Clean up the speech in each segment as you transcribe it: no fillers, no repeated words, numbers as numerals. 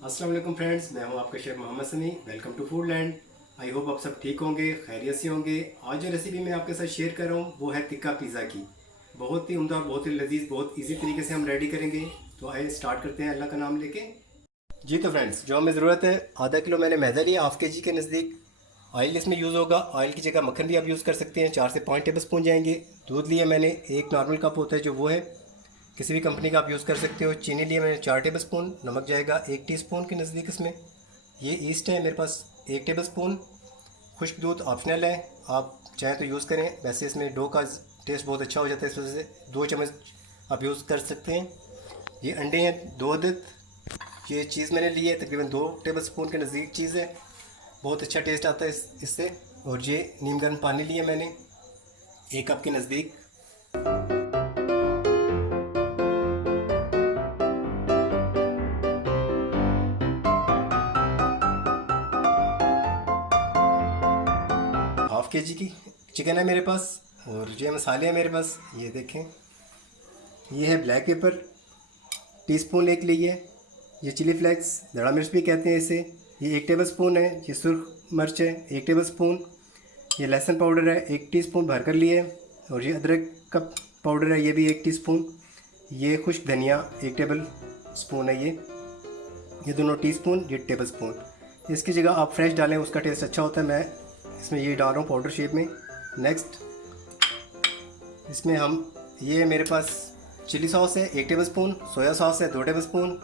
अस्सलाम वालेकुम फ्रेंड्स, मैं हूं आपका chef Mohammed Sami. Welcome to Food Land. I hope आप सब ठीक होंगे, खैरियत से होंगे। आज जो रेसिपी मैं आपके साथ शेयर कर रहा हूं वो है टिक्का पिज़्ज़ा की। बहुत ही उम्दा, बहुत ही लजीज, बहुत इजी तरीके से हम रेडी करेंगे। तो आइए स्टार्ट करते हैं अल्लाह का नाम लेके। जी तो फ्रेंड्स, जो हमें ज़रूरत है, आधा किलो मैंने मैदा लिया, हाफ़ के जी के नज़दीक। ऑयल इसमें यूज़ होगा, ऑयल की जगह मक्खन भी आप यूज़ कर सकते हैं। 4 से 5 टेबल स्पून जाएंगे। दूध लिया मैंने, एक नॉर्मल कप होता है जो वो है, किसी भी कंपनी का आप यूज़ कर सकते हो। चीनी लिए मैंने 4 टेबल स्पून। नमक जाएगा 1 टीस्पून के नज़दीक इसमें। ये ईस्ट है मेरे पास 1 टेबल स्पून। खुश्क दूध ऑप्शनल है, आप चाहें तो यूज़ करें। वैसे इसमें डो का टेस्ट बहुत अच्छा हो जाता है, इस वजह से 2 चम्मच आप यूज़ कर सकते हैं। ये अंडे हैं 2 अदद। ये चीज़ मैंने ली है, तकरीबन 2 टेबल स्पून के नज़दीक चीज़ है, बहुत अच्छा टेस्ट आता है इससे। और ये नीम गर्म पानी लिया मैंने 1 कप के नज़दीक। हाफ़ के जी की चिकन है मेरे पास। और ये मसाले हैं मेरे पास, ये देखें। ये है ब्लैक पेपर, टीस्पून 1 ली है। ये चिली फ्लेक्स, दड़ा मिर्च भी कहते हैं इसे, ये 1 टेबल स्पून है। ये सुरख मिर्च है 1 टेबल स्पून। ये लहसुन पाउडर है 1 टीस्पून भर कर लिए। और ये अदरक का पाउडर है, ये भी 1 टीस्पून। ये खुश्क धनिया 1 टेबल स्पून है। ये दोनों टीस्पून, ये टेबल स्पून। इसकी जगह आप फ्रेश डालें, उसका टेस्ट अच्छा होता है। मैं इसमें ये डाल रहा हूँ पाउडर शेप में। नेक्स्ट इसमें हम, ये मेरे पास चिली सॉस है 1 टेबल स्पून, सोया सॉस है 2 टेबल स्पून।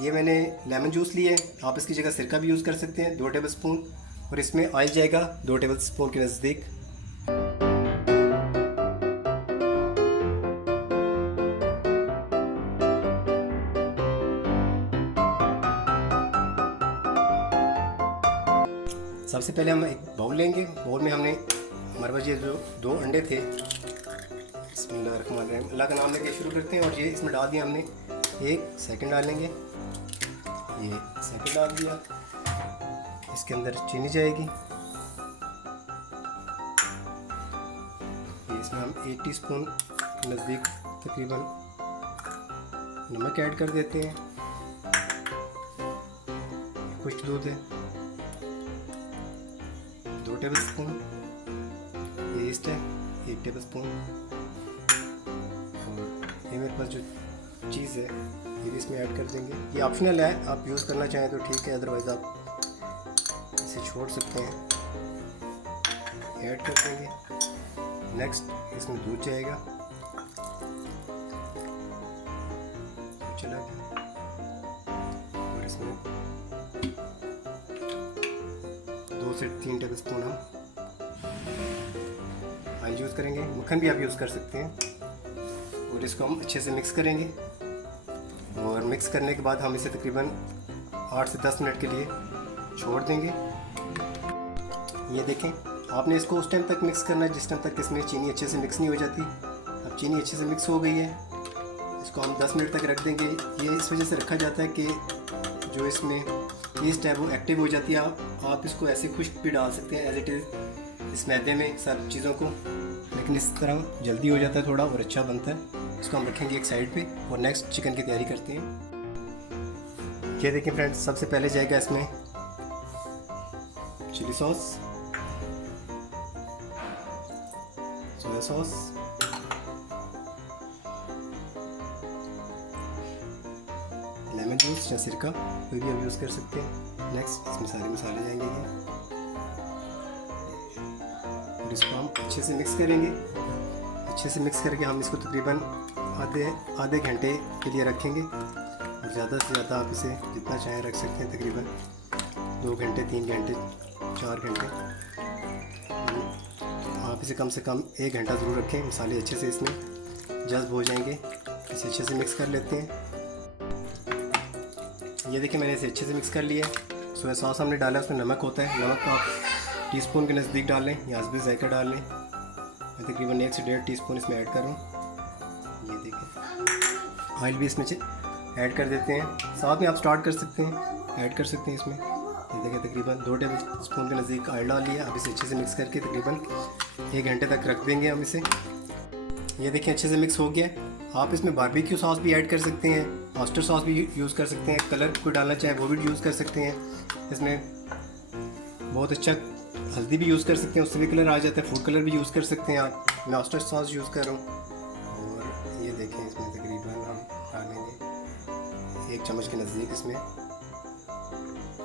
ये मैंने लेमन जूस लिए, आप इसकी जगह सिरका भी यूज़ कर सकते हैं, 2 टेबल स्पून। और इसमें ऑयल जाएगा 2 टेबल स्पून के नज़दीक। सबसे पहले हम एक बाउल लेंगे। बाउल में हमने हमारे पास ये जो 2 अंडे थे, बिस्मिल्लाहिर्रहमानिर्रहीम, अल्लाह का नाम लेके शुरू करते हैं। और ये इसमें डाल दिया हमने। 1 सेकंड डालेंगे, ये सेकंड डाल दिया। इसके अंदर चीनी जाएगी, ये इसमें हम 1 टीस्पून नज़दीक तकरीबन नमक ऐड कर देते हैं। खुश्क दूध है 2 टेबल स्पून। ये ईस्ट है 1 टेबल स्पून। और ये मेरे पास जो चीज़ है, ये भी इसमें ऐड कर देंगे। ये ऑप्शनल है, आप यूज़ करना चाहें तो ठीक है, अदरवाइज़ आप इसे छोड़ सकते हैं। ऐड कर देंगे। नेक्स्ट इसमें दूध जाएगा, चला गया। और इसमें 2 से 3 टेबल स्पून हम ऑयल यूज़ करेंगे। मक्खन भी आप यूज़ कर सकते हैं। और इसको हम अच्छे से मिक्स करेंगे। और मिक्स करने के बाद हम इसे तकरीबन 8 से 10 मिनट के लिए छोड़ देंगे। ये देखें, आपने इसको उस टाइम तक मिक्स करना है जिस टाइम तक इसमें चीनी अच्छे से मिक्स नहीं हो जाती। अब चीनी अच्छे से मिक्स हो गई है, इसको हम 10 मिनट तक रख देंगे। ये इस वजह से रखा जाता है कि जो इसमें ईस्ट है वो एक्टिव हो जाती है। आप इसको ऐसे खुश्क भी डाल सकते हैं एज इट इज़ इस मैदे में सब चीज़ों को, लेकिन इस तरह जल्दी हो जाता है थोड़ा और अच्छा बनता है। इसको हम रखेंगे एक साइड पे और नेक्स्ट चिकन की तैयारी करते हैं। ये देखिए फ्रेंड्स, सबसे पहले जाएगा इसमें chilli sauce, soya sauce, lemon juice या सिरका कोई भी आप यूज़ कर सकते हैं। नेक्स्ट इसमें सारे मसाले जाएंगे ये, और इसको हम अच्छे से मिक्स करेंगे। अच्छे से मिक्स करके हम इसको तकरीबन आधे घंटे के लिए रखेंगे। और ज़्यादा से ज़्यादा आप इसे जितना चाहें रख सकते हैं, तकरीबन 2 घंटे, 3 घंटे, 4 घंटे। आप इसे कम से कम 1 घंटा ज़रूर रखें, मसाले अच्छे से इसमें जज़्ब हो जाएंगे। इसे अच्छे से मिक्स कर लेते हैं। ये देखिए, मैंने इसे अच्छे से मिक्स कर लिया है। सोया सॉस हमने डाला, उसमें नमक होता है, नमक को आप टीस्पून के नज़दीक डाल लें या हस्बे ज़ायका डाल लें। मैं तकरीबन 1 से 1.5 टीस्पून इसमें ऐड करूँ। ये देखिए, ऑयल भी इसमें ऐड कर देते हैं। साथ में आप स्टार्ट कर सकते हैं, ऐड कर सकते हैं इसमें। ये देखिए, तकरीबन 2 टेबल स्पून के नज़दीक ऑयल डाल लिया। अब इसे अच्छे से मिक्स करके तकरीबन 1 घंटे तक रख देंगे हम इसे। ये देखिए अच्छे से मिक्स हो गया। आप इसमें बारबेक्यू सॉस भी ऐड कर सकते हैं, ऑस्टर सॉस भी यूज़ कर सकते हैं, कलर को डालना चाहे वो भी यूज़ कर सकते हैं। इसमें बहुत अच्छा हल्दी भी यूज़ कर सकते हैं, उससे भी कलर आ जाता है। फूड कलर भी यूज़ कर सकते हैं आप। मैं ऑस्टर सॉस यूज़ कर रहा हूँ। और ये देखें, इसमें तकरीबन हम डालेंगे 1 चम्मच के नज़दीक। इसमें ये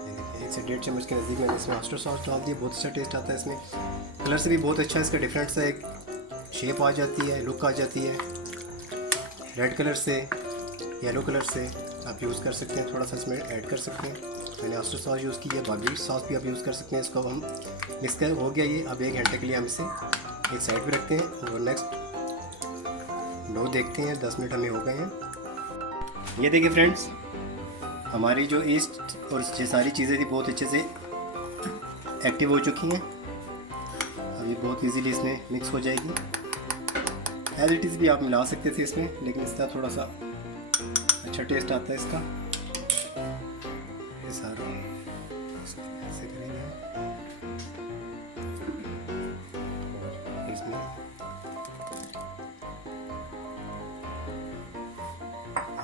देखिए 1 से 1.5 चम्मच के नज़दीक मैंने इसमें ऑस्टर सॉस डाल दिया। बहुत अच्छा टेस्ट आता है इसमें। कलर से भी बहुत अच्छा इसका डिफरेंट सा एक शेप आ जाती है, लुक आ जाती है। रेड कलर से, येलो कलर से आप यूज़ कर सकते हैं, थोड़ा सा इसमें ऐड कर सकते हैं। मैंने ऑस्टर सॉस यूज़ की है, बारबेक्यू सॉस भी आप यूज़ कर सकते हैं। इसको हम मिक्स कर हो गया ये। अब 1 घंटे के लिए हम इसे एक साइड पे रखते हैं और नेक्स्ट डो देखते हैं। 10 मिनट हमें हो गए हैं। ये देखिए फ्रेंड्स, हमारी जो ईस्ट और ये सारी चीज़ें थी बहुत अच्छे से एक्टिव हो चुकी हैं। अब ये बहुत इजीली इसमें मिक्स हो जाएगी। एज इट इज़ भी आप मिला सकते थे इसमें, लेकिन इसका थोड़ा सा अच्छा टेस्ट आता है इसका। ये सारा ऐसे करेंगे और इसमें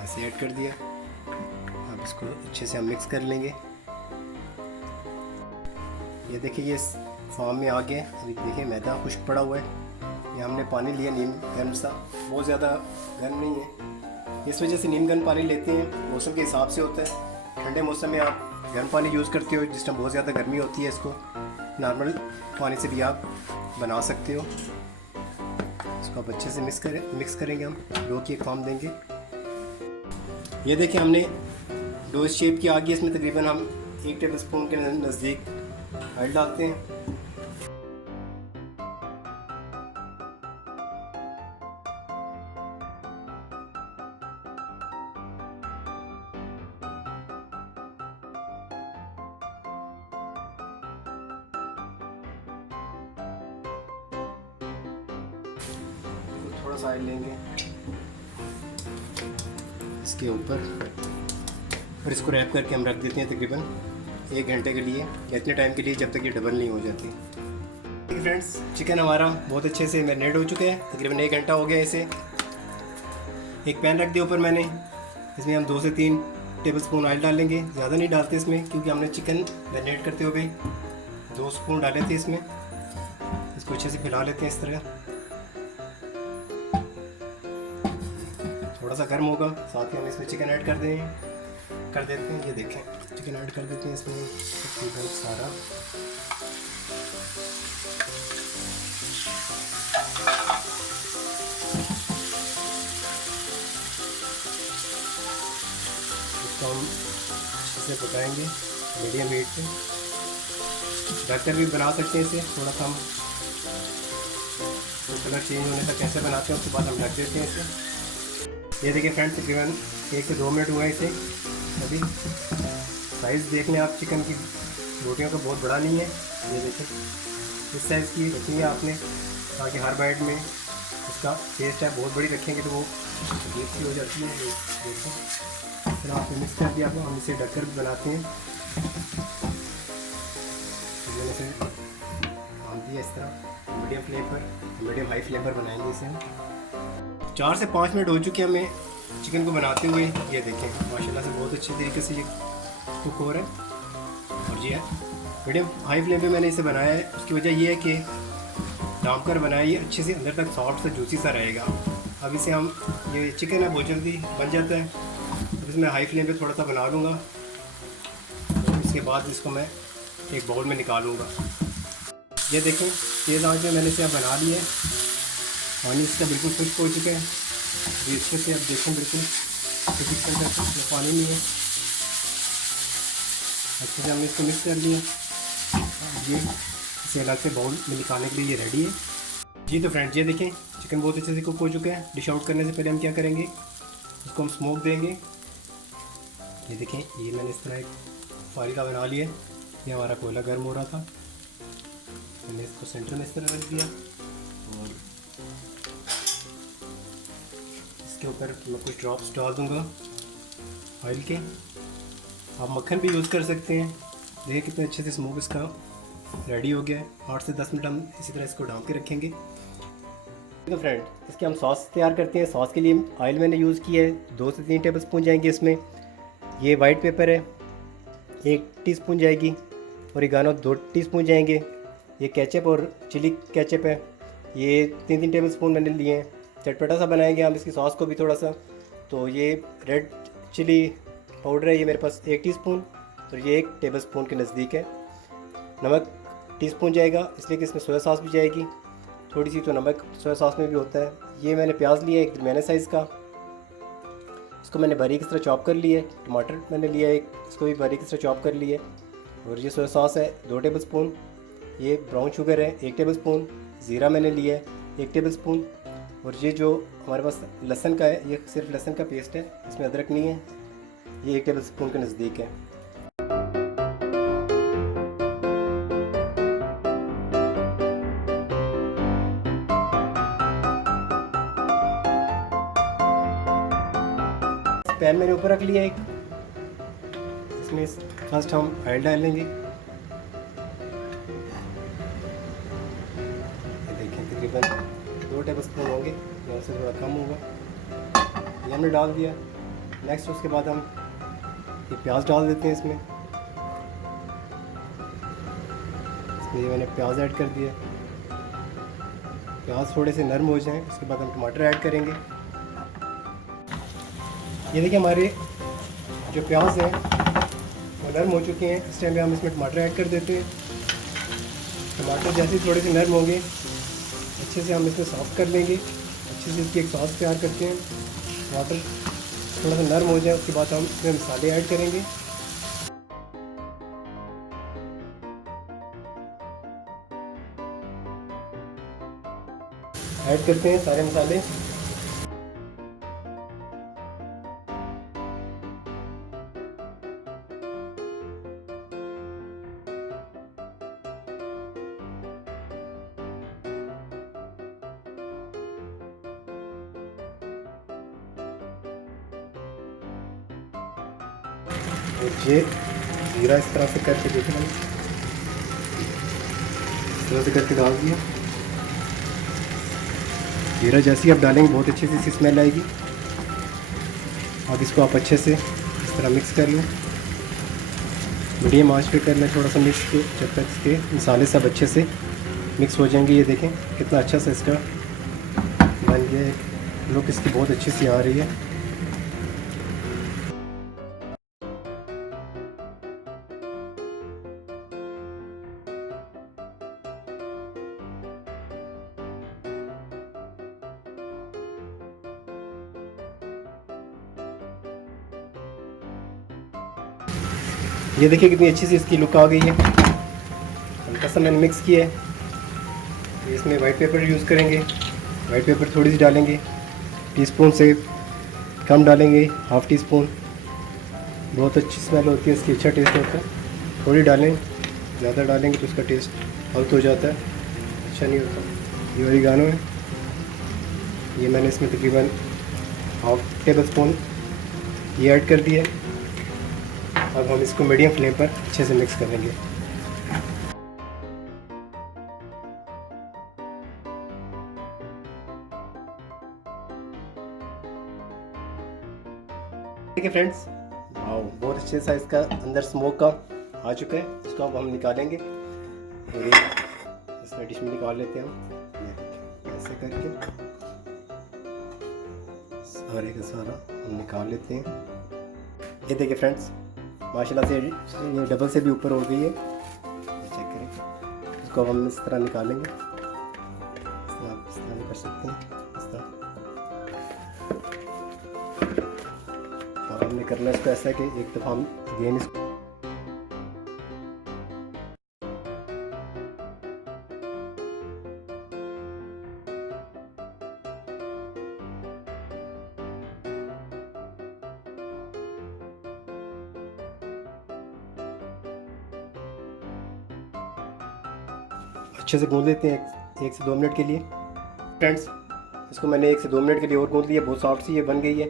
ऐसे ऐड कर दिया। अब इसको अच्छे से हम मिक्स कर लेंगे। ये देखिए ये फॉर्म में आ गया। अभी देखिए मैदा खुश्क पड़ा हुआ है। ये हमने पानी लिया नीम गर्म सा, बहुत ज़्यादा गर्म नहीं है। इस वजह से नीम गर्म पानी लेते हैं, मौसम के हिसाब से होता है। ठंडे मौसम में आप गर्म पानी यूज़ करते हो, जिस टाइम बहुत ज़्यादा गर्मी होती है। इसको नॉर्मल पानी से भी आप बना सकते हो। इसको आप अच्छे से मिक्स करेंगे। हम डो की एक फॉर्म देंगे। ये देखिए हमने डो शेप की आ गई। इसमें तकरीबन हम 1 टेबल स्पून के नज़दीक ऑयल डालते हैं। थोड़ा सा ऑयल लेंगे इसके ऊपर और इसको रैप करके हम रख देते हैं तकरीबन 1 घंटे के लिए, या इतने टाइम के लिए जब तक ये डबल नहीं हो जाती। ठीक फ्रेंड्स, चिकन हमारा बहुत अच्छे से मैरिनेट हो चुके हैं। तकरीबन 1 घंटा हो गया इसे। एक पैन रख दिया ऊपर मैंने। इसमें हम 2 से 3 टेबल स्पून ऑयल डालेंगे। ज़्यादा नहीं डालते इसमें, क्योंकि हमने चिकन मैरिनेट करते हुए 2 स्पून डाले थे इसमें। इसको अच्छे से फैला लेते हैं इस तरह। थोड़ा सा गर्म होगा, साथ ही हम इसमें चिकन ऐड कर देते हैं। ये देखें, चिकन ऐड कर देते हैं इसमें तकरीबन सारा। इसको हम अच्छे से पकाएंगे मीडियम हीट पे। ढककर भी बना सकते हैं इसे। थोड़ा सा हम कलर चेंज होने तक कैसे बनाते हैं, उसके बाद हम ढक देते हैं इसे। ये देखिए फ्रेंड्स, तकरीबन 1 से 2 मिनट हुए इसे। अभी साइज़ देख लें आप चिकन की। रोटियों का बहुत बड़ा नहीं है। ये देखिए इस साइज़ की रखनी है आपने, ताकि हर बाइट में इसका टेस्ट है। बहुत बड़ी रखेंगे तो वो अजीब सी हो जाती है। देखो फिर आपने मिक्स कर दिया। हम इसे ढककर भी बनाते हैं। मैंने इसे डाल दिया इस तरह मीडियम फ्लेम पर, मीडियम हाई फ्लेम पर बनाएंगे इसे हम। 4 से 5 मिनट हो चुके हैं हमें चिकन को बनाते हुए। ये देखें माशाल्लाह से बहुत अच्छे तरीके से ये कुक हो रहा है। और ये मीडियम हाई फ्लेम पे मैंने इसे बनाया है। उसकी वजह ये है कि ढाँप कर बनाया, ये अच्छे से अंदर तक सॉफ्ट सा जूसी सा रहेगा। अब इसे हम, ये चिकन है बहुत जल्दी बन जाता है। अब इसमें हाई फ्लेम पे थोड़ा सा बना लूँगा और इसके बाद इसको मैं एक बाउल में निकालूँगा। ये देखें तेज़ आंच में मैंने इसे बना लिया है। पानी इसका बिल्कुल खुश्क हो चुका है। ये अच्छे से आप देखें, बिल्कुल पानी नहीं है। अच्छे से हमने इसको मिक्स कर लिया। ये इसे अलग से बाउल में निकालने के लिए ये रेडी है। जी तो फ्रेंड्स, ये देखें चिकन बहुत अच्छे से कुक हो चुका है। डिश आउट करने से पहले हम क्या करेंगे, इसको हम स्मोक देंगे। ये देखें, ये मैंने इस तरह एक फाइल का बना लिया। ये हमारा कोयला गर्म हो रहा था, मैंने इसको सेंटर में इस तरह रख दिया और इसके ऊपर मैं कुछ ड्रॉप्स डाल दूँगा ऑयल के। आप मक्खन भी यूज़ कर सकते हैं। देखिए कितने अच्छे से स्मोक इसका रेडी हो गया है। 8 से 10 मिनट हम इसी तरह इसको ढाँप के रखेंगे। तो फ्रेंड, इसके हम सॉस तैयार करते हैं। सॉस के लिए ऑयल मैंने यूज़ किया है, 2 से 3 टेबल स्पून जाएंगे इसमें। ये वाइट पेपर है, 1 टीस्पून जाएगी। ओरिगानो 2 टीस्पून जाएंगे। ये केचप और चिली केचप है, ये 3-3 टेबल स्पून मैंने लिए हैं। चटपटा सा बनाएंगे हम इसकी सॉस को भी थोड़ा सा। तो ये रेड चिली पाउडर है, ये मेरे पास 1 टीस्पून, और ये 1 टेबल स्पून के नज़दीक है। नमक टीस्पून जाएगा, इसलिए कि इसमें सोया सॉस भी जाएगी थोड़ी सी, तो नमक सोया सॉस में भी होता है। ये मैंने प्याज लिया है एक दरमियाने साइज़ का, इसको मैंने बारीक इस तरह चॉप कर लिया है। टमाटर मैंने लिया है एक, इसको भी बारीक इस तरह चॉप कर लिया है। और ये सोया सॉस है 2 टेबल स्पून। ये ब्राउन शुगर है 1 टेबल स्पून। ज़ीरा मैंने लिया है 1 टेबल स्पून। और ये जो हमारे पास लहसुन का है, ये सिर्फ लहसुन का पेस्ट है, इसमें अदरक नहीं है। ये 1 टेबल स्पून के नज़दीक है। पैन मैंने ऊपर रख लिया एक, इसमें फर्स्ट हम ऑयल डाल लेंगे। ये देखिए तकरीबन 2 टेबल स्पून होंगे, या उससे थोड़ा कम होगा। ये हमने डाल दिया। नेक्स्ट उसके बाद हम ये प्याज डाल देते हैं इसमें ये मैंने प्याज ऐड कर दिया। प्याज थोड़े से नरम हो जाएं, उसके बाद हम टमाटर ऐड करेंगे। ये देखिए हमारे जो प्याज हैं वो नरम हो चुके हैं। इस टाइम पे हम इसमें टमाटर ऐड कर देते हैं। टमाटर जैसे ही थोड़े से नरम होंगे, अच्छे से हम इसमें सॉफ्ट कर लेंगे। अच्छे से इसकी एक सॉस तैयार करते हैं। टमाटर थोड़ा सा नरम हो जाए, उसके बाद हम इसमें मसाले ऐड करेंगे। ऐड करते हैं सारे मसाले। और ये जीरा इस तरह से करके देखें, इस तरह से करके डाल दिया। जीरा जैसे ही आप डालेंगे बहुत अच्छी सी इसकी स्मेल आएगी। अब इसको आप अच्छे से इस तरह मिक्स कर लें। मीडियम आंच पे करना है थोड़ा सा मिक्स के, जब तक इसके मसाले सब अच्छे से मिक्स हो जाएंगे। ये देखें कितना अच्छा सा इसका बन गया है, लुक इसकी बहुत अच्छी सी आ रही है। ये देखिए कितनी अच्छी सी इसकी लुक आ गई है। हल्का सा मैंने मिक्स किया है। इसमें वाइट पेपर यूज़ करेंगे। वाइट पेपर थोड़ी सी डालेंगे, टीस्पून से कम डालेंगे, हाफ़ टी स्पून। बहुत अच्छी स्मेल होती है इसकी, अच्छा टेस्ट होता है। थोड़ी डालें, ज़्यादा डालेंगे तो उसका टेस्ट आउट हो जाता है, अच्छा नहीं होता। ये ओरिगानो है, ये मैंने इसमें तकरीबन हाफ़ टेबल स्पून ये ऐड कर दिया। अब हम इसको मीडियम फ्लेम पर अच्छे से मिक्स करेंगे। ठीक है फ्रेंड्स, बहुत अच्छे सा इसका अंदर स्मोक का आ चुका है। इसको अब हम निकालेंगे और इसमें डिश में निकाल लेते हैं हम ऐसे करके। सारे का सारा हम निकाल लेते हैं। ये देखिए फ्रेंड्स, माशाल्लाह से ये डबल से भी ऊपर हो गई है। चेक करें, इसको हम इस तरह निकालेंगे। इस तरह भी कर सकते हैं, इस तरह। और हमने करना इसको ऐसा कि एक दफ़ा हम अगेन इसको अच्छे से गूंद लेते हैं 1 से 2 मिनट के लिए। फ्रेंड्स, इसको मैंने 1 से 2 मिनट के लिए और गूंद लिया। बहुत सॉफ्ट सी ये बन गई है।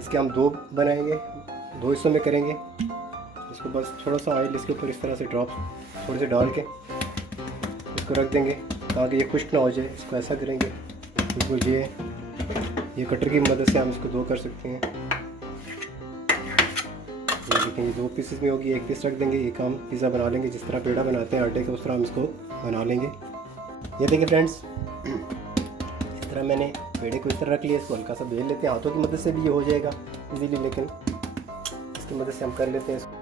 इसके हम 2 बनाएंगे, 2 हिस्सों में करेंगे। इसको बस थोड़ा सा ऑयल इसके ऊपर इस तरह से ड्रॉप थोड़े से डाल के इसको रख देंगे ताकि ये खुश्क ना हो जाए। इसको ऐसा करेंगे, बिल्कुल ये कटर की मदद से हम इसको दो कर सकते हैं। ये देखें, ये 2 पीसेस में होगी, 1 पीस रख देंगे। एक हम पिज़्ज़ा बना लेंगे जिस तरह पेड़ा बनाते हैं आटे का, उस तरह हम इसको बना लेंगे। ये देखिए फ्रेंड्स, इस तरह मैंने पेड़े को इस तरह रख लिया। इसको हल्का सा बेल लेते हैं, हाथों की मदद से भी ये हो जाएगा इजीली, लेकिन इसकी मदद से हम कर लेते हैं इसको।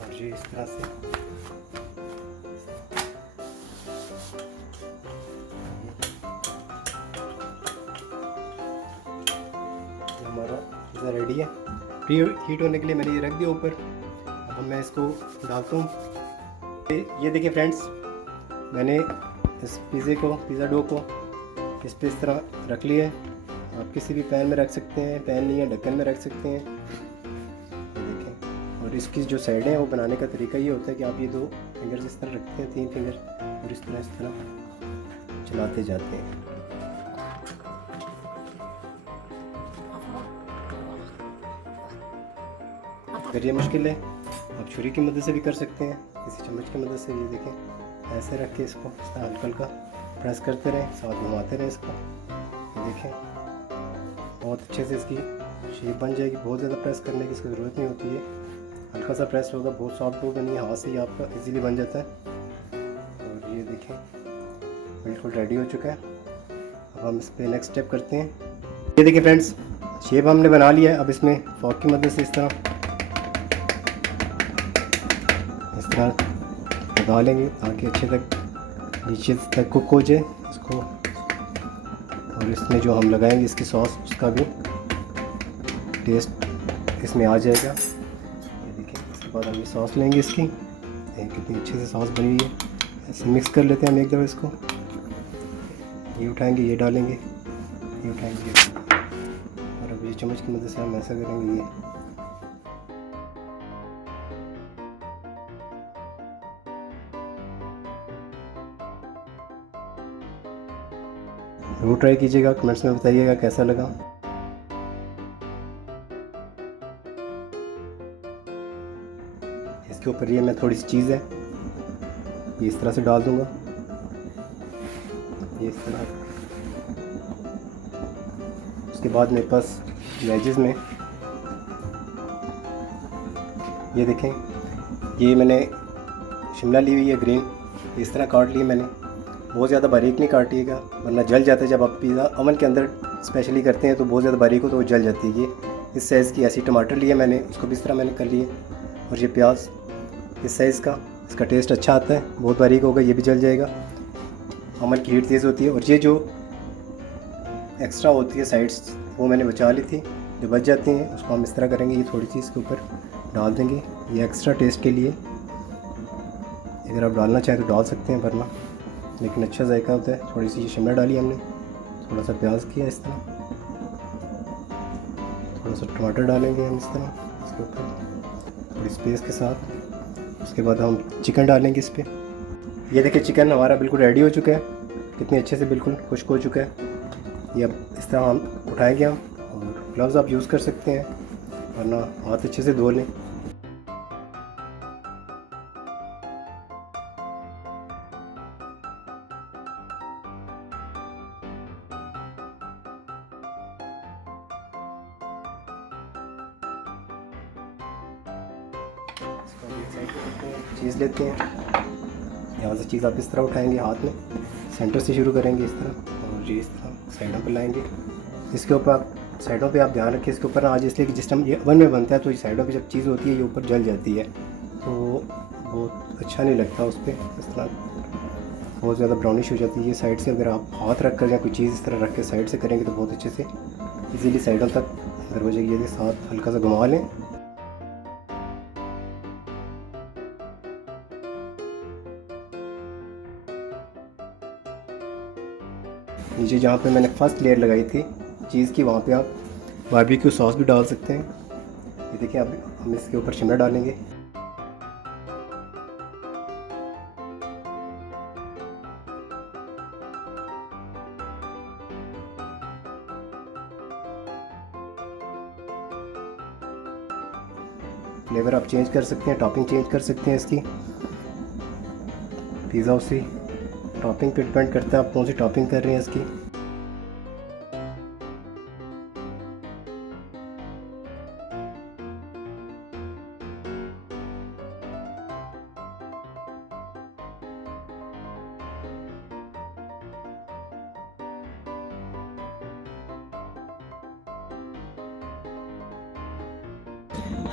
और ये इस तरह से हमारा पिज़्ज़ा रेडी है। प्री हीट होने के लिए मैंने ये रख दिया ऊपर। अब मैं इसको डालता हूँ। ये देखिए फ्रेंड्स, मैंने इस पिज़्ज़ा डो को इस पे इस तरह रख लिया है। आप किसी भी पैन में रख सकते हैं, पैन नहीं है ढक्कन में रख सकते हैं। ये देखें, और इसकी जो साइडें हैं वो बनाने का तरीका ये होता है कि आप ये 2 फिंगर इस तरह रखते हैं, 3 फिंगर, और इस तरह चलाते जाते हैं। अगर ये मुश्किल है आप छुरी की मदद से भी कर सकते हैं, किसी चम्मच की मदद से। ये देखें, ऐसे रख के इसको इस तरह हल्का हल्का प्रेस करते रहें, साथ घुमाते रहें इसको। ये देखें, बहुत अच्छे से इसकी शेप बन जाएगी। बहुत ज़्यादा प्रेस करने की इसकी ज़रूरत नहीं होती है, हल्का सा प्रेस होगा, बहुत सॉफ्ट डो बनी है, हाथ से ही आपका इजीली बन जाता है। और ये देखें, बिल्कुल रेडी हो चुका है। अब हम इस पर नेक्स्ट स्टेप करते हैं। ये देखिए फ्रेंड्स, शेप हमने बना लिया है। अब इसमें फॉर्क की मदद से इस तरह लगा लेंगे ताकि अच्छे तक नीचे तक कुक हो जाए इसको। और इसमें जो हम लगाएंगे इसकी सॉस, उसका भी टेस्ट इसमें आ जाएगा। ये देखिए, इसके बाद हम ये सॉस लेंगे इसकी। देखिए कितनी अच्छे से सॉस बनी हुई है। ऐसे मिक्स कर लेते हैं हम एक दफ़ा इसको। ये उठाएंगे, ये डालेंगे, ये उठाएंगे, ये डालेंगे। और अब ये चम्मच की मदद से हम ऐसा करेंगे। ये ज़रूर ट्राई कीजिएगा, कमेंट्स में बताइएगा कैसा लगा। इसके ऊपर ये मैं थोड़ी सी चीज़ है ये इस तरह से डाल दूंगा, ये इस तरह। उसके बाद मेरे पास वेजेस में ये देखें, ये मैंने शिमला ली हुई है ग्रीन, इस तरह काट ली मैंने। बहुत ज़्यादा बारीक नहीं काटिएगा वरना जल जाता है। जब आप पिज़्ज़ा ओवन के अंदर स्पेशली करते हैं तो बहुत ज़्यादा बारीक हो तो वो जल जाती है। ये इस साइज़ की ऐसी टमाटर लिए मैंने, उसको भी इस तरह मैंने कर लिए। और ये प्याज इस साइज़ का, इसका टेस्ट अच्छा आता है। बहुत बारीक होगा ये भी जल जाएगा, ओवन की हीट तेज़ होती है। और ये जो एक्स्ट्रा होती है साइड्स वो मैंने बचा ली थी, जो बच जाती हैं उसको हम इस तरह करेंगे। ये थोड़ी सी इसके ऊपर डाल देंगे, ये एक्स्ट्रा टेस्ट के लिए। अगर आप डालना चाहें तो डाल सकते हैं, वरना लेकिन अच्छा जायका होता है। थोड़ी सी शिमला डाली हमने, थोड़ा सा प्याज किया इस तरह, थोड़ा सा टमाटर डालेंगे हम इस तरह इसके ऊपर थोड़ी स्पेस के साथ। उसके बाद हम चिकन डालेंगे इस पर। ये देखिए, चिकन हमारा बिल्कुल रेडी हो चुका है, कितने अच्छे से बिल्कुल खुश्क हो चुका है। ये अब इस तरह हम उठाएंगे हम, और ग्लव्स आप यूज़ कर सकते हैं वरना हाथ अच्छे से धो लें। चीज़ लेते हैं, यहाँ से चीज़ आप इस तरह उठाएंगे हाथ में, सेंटर से शुरू करेंगे इस तरह, और ये इस तरह साइडों पे लाएंगे। इसके ऊपर साइडों पे आप ध्यान रखें इसके ऊपर ना आज, इसलिए कि जिस टाइम ये ओवन में बनता है तो ये साइडों पे जब चीज़ होती है ये ऊपर जल जाती है, तो बहुत अच्छा नहीं लगता उस पर। इस तरह बहुत ज़्यादा ब्राउनिश हो जाती है ये साइड से। अगर आप हाथ रख कर या कोई चीज़ इस तरह रख के साइड से करेंगे तो बहुत अच्छे से इजीली साइडों तक अंदर हो जाएगी। ये साथ हल्का सा घुमा लें। नीचे जहाँ पे मैंने फर्स्ट लेयर लगाई थी चीज़ की, वहाँ पे आप बारबेक्यू सॉस भी डाल सकते हैं। ये देखिए, अब हम इसके ऊपर शिमला डालेंगे। फ्लेवर आप चेंज कर सकते हैं, टॉपिंग चेंज कर सकते हैं इसकी। पिज़्ज़ा उसी टॉपिंग पे डिपेंड करता है आप कौन सी टॉपिंग कर रहे हैं इसकी।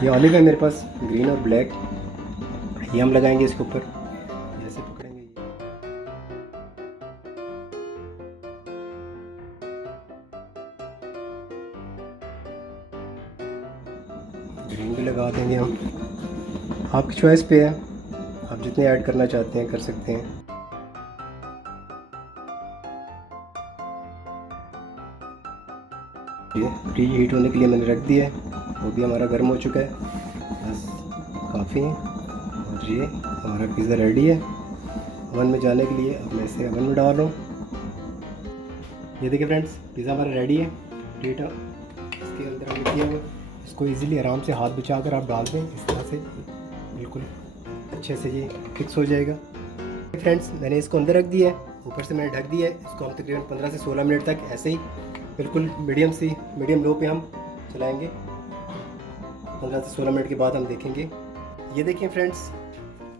ये ऑलिव है मेरे पास, ग्रीन और ब्लैक, ये हम लगाएंगे इसके ऊपर। ऐसे पकड़ेंगे, ग्रीन भी लगा देंगे हम। आपकी चॉइस पे है, आप जितने ऐड करना चाहते हैं कर सकते हैं। ये प्री हीट होने के लिए मैंने रख दिया है, वो भी हमारा गर्म हो चुका है, बस काफ़ी है। और ये हमारा पिज़्ज़ा रेडी है ओवन में जाने के लिए। अब मैं इसे ओवन में डाल रहा हूँ। ये देखिए फ्रेंड्स, पिज़्ज़ा हमारा रेडी है, हीट इसके अंदर हमने किया हुआ। इसको इजीली आराम से हाथ बचा कर आप डाल दें, इस तरह से बिल्कुल अच्छे से ये फिक्स हो जाएगा। फ्रेंड्स, मैंने इसको अंदर रख दिया है, ऊपर से मैंने ढक दिया है। इसको हम तकरीबन 15 से 16 मिनट तक ऐसे ही बिल्कुल मीडियम लो पे हम चलाएंगे। 15 से 16 मिनट के बाद हम देखेंगे। ये देखिए फ्रेंड्स,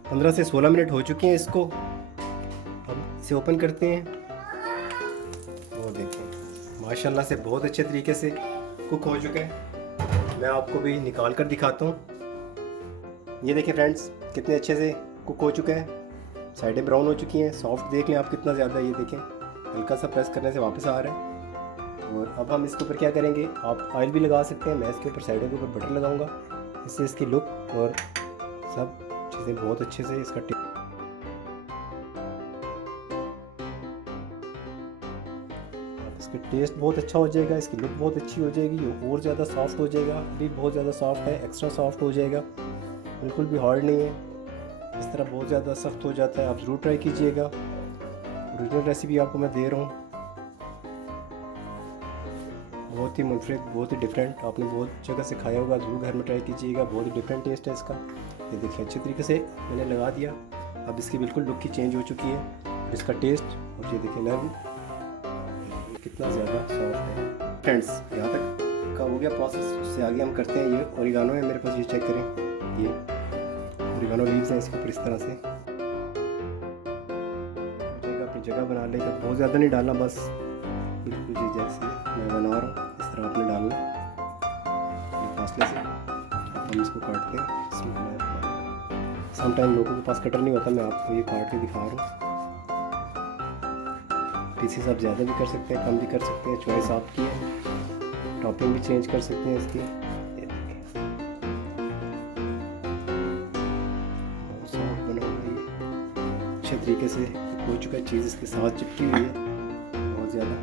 15 से 16 मिनट हो चुके हैं इसको। हम इसे ओपन करते हैं और देखें माशाल्लाह से बहुत अच्छे तरीके से कुक हो चुका है। मैं आपको भी निकाल कर दिखाता हूँ। ये देखिए फ्रेंड्स, कितने अच्छे से कुक हो चुका है, साइडें ब्राउन हो चुकी हैं। सॉफ्ट देख लें आप कितना ज़्यादा, ये देखें हल्का सा प्रेस करने से वापस आ रहा है। और अब हम इसके ऊपर क्या करेंगे, आप ऑयल भी लगा सकते हैं, मैं इसके ऊपर साइडों के ऊपर बटर लगाऊंगा। इससे इसकी लुक और सब चीज़ें बहुत अच्छे से इसका इसका टेस्ट बहुत अच्छा हो जाएगा, इसकी लुक बहुत अच्छी हो जाएगी, ये और ज़्यादा सॉफ्ट हो जाएगा। अभी बहुत ज़्यादा सॉफ्ट है, एक्स्ट्रा सॉफ्ट हो जाएगा, बिल्कुल भी हार्ड नहीं है। इस तरह बहुत ज़्यादा सख्त हो जाता है। आप ज़रूर ट्राई कीजिएगा, ओरिजिनल रेसिपी आपको मैं दे रहा हूँ, बहुत ही मुनफरिद, बहुत ही डिफरेंट। आपने बहुत जगह से खाया होगा, ज़रूर घर में ट्राई कीजिएगा, बहुत ही डिफरेंट टेस्ट है इसका। ये देखिए अच्छे तरीके से मैंने लगा दिया, अब इसकी बिल्कुल लुक की चेंज हो चुकी है और इसका टेस्ट। और ये देखिए नरम, कितना ज़्यादा सॉफ्ट है। फ्रेंड्स, यहाँ तक का हो गया प्रोसेस, उससे आगे हम करते हैं। ये ओरिगानो है मेरे पास, ये चेक करें, ये ओरिगानो लीव्स हैं इसके ऊपर। इस तरह से अपनी जगह बना लेगा, बहुत ज़्यादा नहीं डालना, बस बिल्कुल जी जैसे मैं बना रहा हूँ इस तरह आपने डालना फासले से। हम इसको काटते हैं, सम टाइम लोगों के पास कटर नहीं होता, मैं आपको ये काट के दिखा रहा हूँ। पीसेस आप ज़्यादा भी कर सकते हैं, कम भी कर सकते हैं, चॉइस आपकी है। टॉपिंग भी चेंज कर सकते हैं इसकी। ये देखिए बहुत सॉफ्ट बना हुआ है, अच्छे तरीके से हो चुका है, चीज़ इसके साथ चिपकी हुई है बहुत ज़्यादा।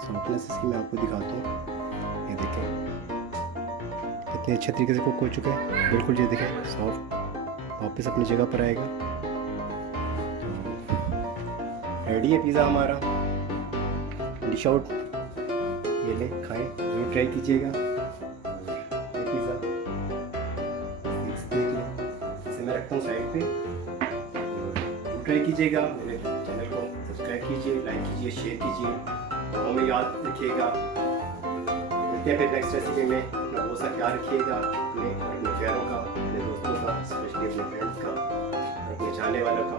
सॉफ्टनेस इसकी मैं आपको दिखाता हूँ, ये देखें कितने अच्छे तरीके से कुक हो चुका है, बिल्कुल ये देखें सॉफ्ट, वापस अपनी जगह पर आएगा। रेडी है पिज़्ज़ा हमारा, डिश आउट। ये ले खाएं, जरूर ट्राई कीजिएगा ये पिज़्ज़ा। देख लें, इसे मैं रखता हूँ साइड पे, जरूर ट्राई कीजिएगा। मेरे चैनल को सब्सक्राइब कीजिए, लाइक कीजिए, शेयर कीजिए, और हमें याद रखिएगा। मिलते हैं फिर नेक्स्ट रेसिपी में। अपना बहुत सा ख्याल रखिएगा, अपने प्यारों का, अपने दोस्तों का, स्पेशली अपने फ्रेंड्स का, अपने चाहने वालों का।